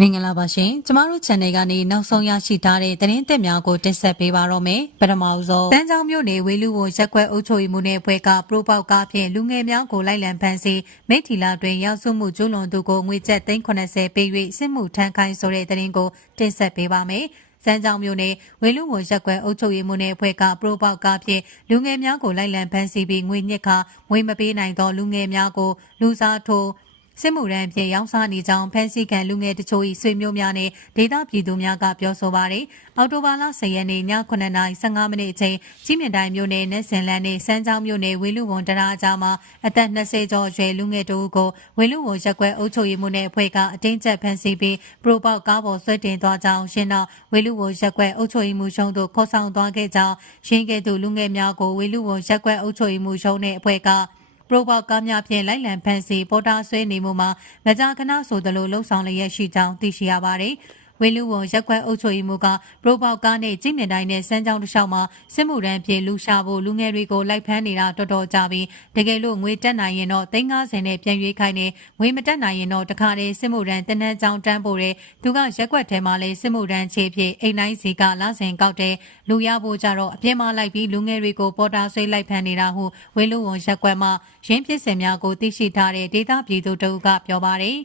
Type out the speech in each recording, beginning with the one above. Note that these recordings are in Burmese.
မင်္ဂလာပါရှင်ကျမတို့ channel ကနေနောက်ဆုံးရရှိထားတဲ့သတင်းသစ်များကိုတင်ဆက်ပေးပါတော့မယ်ပထမဆုံးတန်းချောင်းမြို့နယ်ဝေလူဝရက်ကွက်အုပ်ချုပ်ရေးမှုနယ်အဖွဲ့ကပရိုပေါက်ကားဖြင့်လူငယ်များကိုလိုက်လံဖမ်းဆီးမိထီလာတွင်ရောက်စုမှုကျူးလွန်သူကိုငွေကျပ်380ပေး၍စစ်မှုထမ်းခိုင်းဆိုတဲ့သတင်းကိုတင်ဆက်ပေးပါမယ်စမ်းကြောင်မြို့နယ်ဝေလူဝရက်ကွက်အုပ်ချုပ်ရေးမှုနယ်အဖွဲ့ကပရိုပေါက်ကားဖြင့်လူငယ်များကိုလိုက်လံဖမ်းဆီးပြီးငွေညစ်ခါငွေမပေးနိုင်သောလူငယ်များကိုလူစားထိုးစစ်မှုရန်ဖြင့်ရောင်းစားနေကြောင်းဖမ်းဆီးခံလူငယ်တချို့၏ဆွေမျိုးများနဲ့ဒေသပြည်သူများကပြောဆိုပါရယ်အော်တိုဘာလ10ရက်နေ့ည9:15မိနစ်အချိန်ကြီးမြင့်တိုင်းမြို့နယ်နဲ့စင်လန်းနဲ့စမ်းချောင်းမြို့နယ်ဝေလူဝန်တရာကြားမှာအသက်20ကျော်အရွယ်လူငယ်တို့ကိုဝေလူဝန်ရက်ကွက်အုပ်ချုပ်ရေးမှုနယ်အဖွဲ့ကအတင်းကျပ်ဖမ်းဆီးပြီးပရိုပေါက်ကားပေါ်ဆွဲတင်သွားကြောင်းရှင်းတော့ဝေလူဝန်ရက်ကွက်အုပ်ချုပ်ရေးမှုရှုံးတို့ခေါ်ဆောင်သွားခဲ့ကြောင်းရင်းခဲ့သူလူငယ်များကိုဝေလူဝန်ရက်ကွက်အုပ်ချုပ်ရေးမှုရှုံးနဲ့အဖွဲ့ကပရိုပေါက်ကားများဖြင့်လိုက်လံဖမ်းဆီးပေါ်တာဆွဲနေမှုမှာမကြာခဏဆိုသလိုလှုပ်ဆောင်လျက်ရှိကြောင်းသိရှိရပါတယ်။ဝေလူဝရက်ကွက်အုပ်ချုပ်ရေးမှုကပရိုပေါက်ကားနဲ့ကြီးမြင့်တိုင်းနဲ့စမ်းကြောင်းတစ်လျှောက်မှာစစ်မှုရန်ဖြင့်လူရှာဖို့လူငယ်တွေကိုလိုက်ဖမ်းနေတာတော်တော်ကြာပြီးတကယ်လို့ငွေတက်နိုင်ရင်တော့350နဲ့ပြန်ရွေးခိုင်းနေငွေမတက်နိုင်ရင်တော့တခါတည်းစစ်မှုရန်တနန်းကြောင်းတန်းပို့တယ်သူကရက်ကွက်ထဲမှာလဲစစ်မှုရန်ခြေဖြင့်အိမ်တိုင်းစီကလဆင်ကောက်တယ်လူရဖို့ကြတော့အပြင်းမလိုက်ပြီးလူငယ်တွေကိုပေါ်တာဆွေးလိုက်ဖမ်းနေတာဟုဝေလူဝရက်ကွက်မှာရင်းဖြစ်စဉ်များကိုသိရှိထားတဲ့ဒေသပြည်သူတို့ကပြောပါတယ်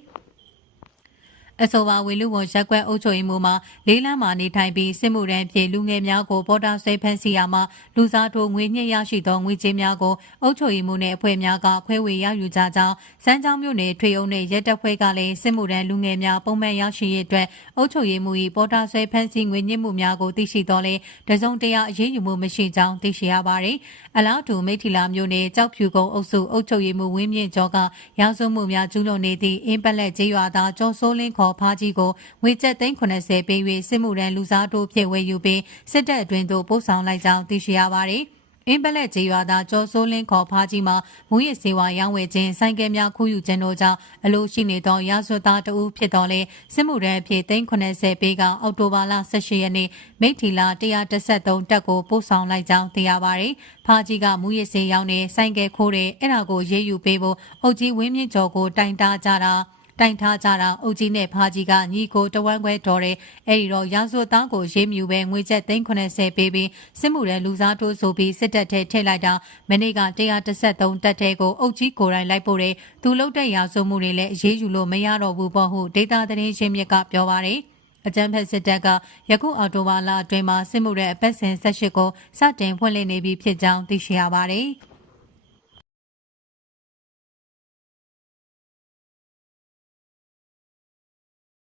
အဆိုပါဝေလူဝရက်ကွက်အုပ်ချုပ်ရေးမှုမှာလေးလမ်းမှာနေထိုင်ပြီးစစ်မှုရန်ဖြင့်လူငယ်များကိုပေါ်တာဆွဲဖမ်းဆီးရမှာလူစားထိုးငွေညှစ်ရရှိသောငွေကြေးများကိုအုပ်ချုပ်ရေးမှုနှင့်အဖွဲ့များကခွဲဝေရယူကြကြောင်းစမ်းချောင်းမြို့နယ်ထွေအုပ်နှင့်ရဲတပ်ဖွဲ့ကလည်းစစ်မှုရန်လူငယ်များပုံမှန်ရရှိရေးအတွက်အုပ်ချုပ်ရေးမှု၏ပေါ်တာဆွဲဖမ်းဆီးငွေညှစ်မှုများကိုသိရှိတော်လဲတစုံတရာအရေးယူမှုမရှိကြောင်းသိရှိရပါသည်အလားတူမိထီလာမြို့နယ်ကြောက်ဖြူကုန်းအုပ်စုအုပ်ချုပ်ရေးမှုဝင်းမြင့်ကျော်ကရာဇဝမှုများကျူးလွန်နေသည့်အင်းပလက်ကျေးရွာသားကျော်စိုးလင်းခေါ်ဖားကြီးကိုငွေကျပ်380ပေး၍စစ်မှုရန်လူစားတို့ဖြင့်ဝယ်ယူပြီးစစ်တပ်အတွင်းသို့ပို့ဆောင်လိုက်ကြောင်းသိရှိရပါသည်အင်းပလက်ကျေးရွာသားကျော်စိုးလင်းခေါ်ဖားကြီးမှာမူရစ်စေဝါရောင်းဝယ်ခြင်းဆိုင်ကယ်များခိုးယူခြင်းတို့ကြောင့်အလို့ရှိနေသောရာဇဝသားတဦးဖြစ်တော်လဲစစ်မှုရန်အဖြစ်380ပေးကအောက်တိုဘာလ18ရက်နေ့မိထီလာ113တပ်ကိုပို့ဆောင်လိုက်ကြောင်းသိရပါသည်ဖားကြီးကမူရစ်စေရောင်းနေဆိုင်ကယ်ခိုးတယ်အဲ့ဒါကိုရေးယူပေးဖို့အုပ်ကြီးဝင်းမြင့်ကျော်ကိုတိုင်တာကြတာတိုင်ထားကြတာအုပ်ကြီးနဲ့ဖားကြီးကညီကိုတဝမ်းခွဲတော်တယ်အဲ့ဒီတော့ရာဇဝတ်သားကိုရေးမြူပဲငွေကျပ်380ပေးပြီးစစ်မှုရန်လူစားထိုးဆိုပြီးစစ်တပ်ထဲထည့်လိုက်တာမနေ့က113တပ်ထဲကိုအုပ်ကြီးကိုယ်တိုင်လိုက်ပို့တယ်သူလုတ်တဲ့ရာဇဝမှုတွေလည်းအရေးယူလို့မရတော့ဘူးပေါ့ဟုဒေတာသတင်းရှင်းမြစ်ကပြောပါတယ်အကြမ်းဖက်စစ်တပ်ကယခုအော်တိုဘာလအတွင်းမှာစစ်မှုရန်အပတ်စဉ်18ကိုစတင်ဖွင့်လှစ်နေပြီဖြစ်ကြောင်းသိရှိရပါတယ်။